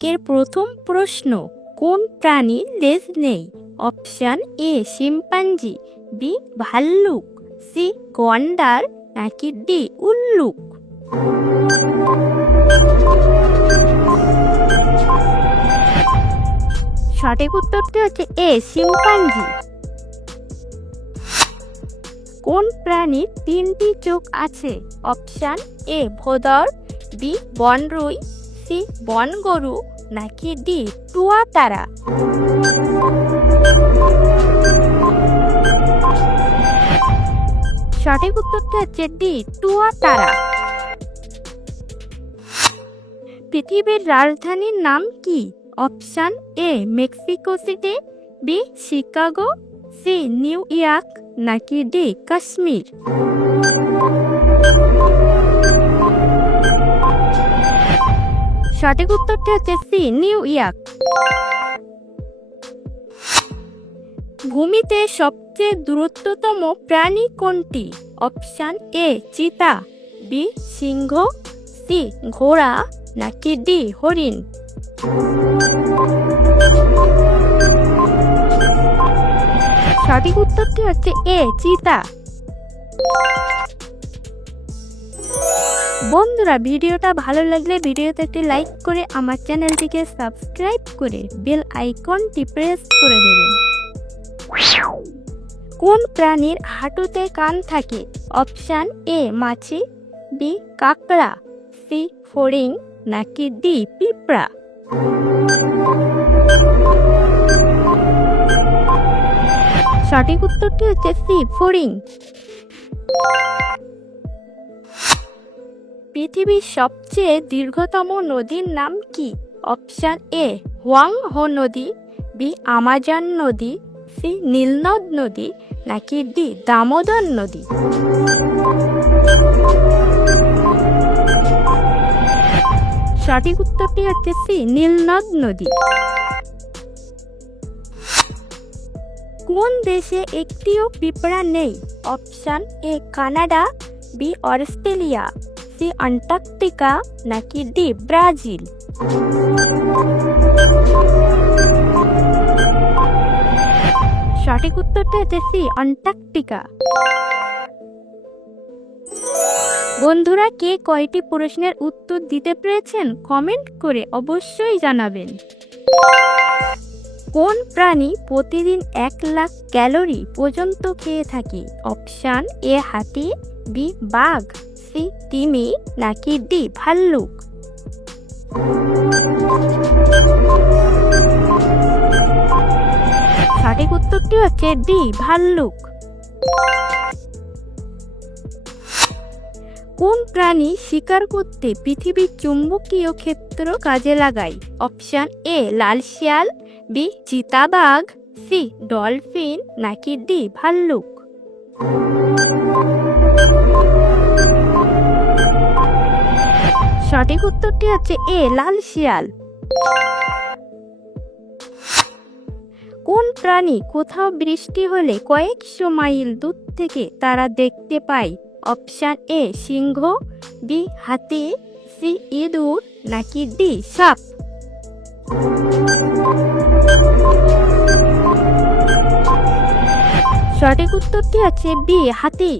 আজকের প্রথম প্রশ্ন, কোন প্রাণীর লেজ নেই? অপশান এ শিম্পাঞ্জি, বি ভাল্লুক, সি গন্ডার, নাকি ডি উল্লুক। সঠিক উত্তরটি হচ্ছে এ শিম্পাঞ্জি। কোন প্রাণীর তিনটি চোখ আছে? অপশান এ ভোঁদড়, বি বনরুই, সি বনগরু, নাকি ডি টুয়াতারা। সঠিক উত্তরটি হচ্ছে ডি টুয়াতারা। পৃথিবীর রাজধানীর নাম কি? Option A Mexico City, B Chicago, C New York, নাকি ডি কাশ্মীর। সঠিক উত্তরটি হচ্ছে সি নিউ ইয়র্ক। ভূমিতে সবচেয়ে দূরত্বতম প্রাণী কোনটি? অপশান এ চিতা, বি সিংহ, সি ঘোড়া, নাকি ডি হরিণ। সঠিক উত্তরটি হচ্ছে এ চিতা। বন্ধুরা, ভিডিওটা ভালো লাগলে ভিডিওতে একটি লাইক করে আমার চ্যানেলটিকে সাবস্ক্রাইব করে বেল আইকনটি প্রেস করে দেবেন। কোন প্রাণীর হাঁটুতে কান থাকে? অপশান এ মাছি, বি কাঁকড়া, সি ফড়িং, নাকি ডি পিঁপড়া। সঠিক উত্তরটি হচ্ছে সি ফড়িং। পৃথিবীর সবচেয়ে দীর্ঘতম নদীর নাম কি? অপশান এ হোয়াং হো নদী, বি আমাজন নদী, সি নীলনদ নদী, নাকি ডি দামোদর নদী। সঠিক উত্তরটি হচ্ছে সি নীলনদ নদী। কোন দেশে একটিও পিঁপড়া নেই? Option A Canada, B Australia, C Antarctica, নাকি ডি ব্রাজিল। সঠিক উত্তরটা হচ্ছে সি অ্যান্টার্কটিকা। বন্ধুরা, কে কয়টি প্রশ্নের উত্তর দিতে পেরেছেন কমেন্ট করে অবশ্যই জানাবেন। কোন প্রাণী প্রতিদিন 1,00,000 ক্যালোরি পর্যন্ত খেয়ে থাকে? অপশান এ হাতি, বি বাঘ, সি তিমি, নাকি ডি ভাল্লুক। সঠিক উত্তরটি হচ্ছে ডি ভাল্লুক। কোন প্রাণী শিকার করতে পৃথিবীর চুম্বকীয় ক্ষেত্র কাজে লাগায়? অপশান এ লাল শিয়াল, বি চিতাবাঘ, সি ডলফিন, নাকি ডি ভাল্লুক। সঠিক উত্তরটি হচ্ছে এ লাল শিয়াল। কোন প্রাণী কোথাও বৃষ্টি হলে কয়েকশো মাইল দূর থেকে তারা দেখতে পায়? অপশান এ সিংহ, বি হাতি, সি ইঁদুর, নাকি ডি সাপ। সঠিক উত্তরটি হচ্ছে বি হাতি।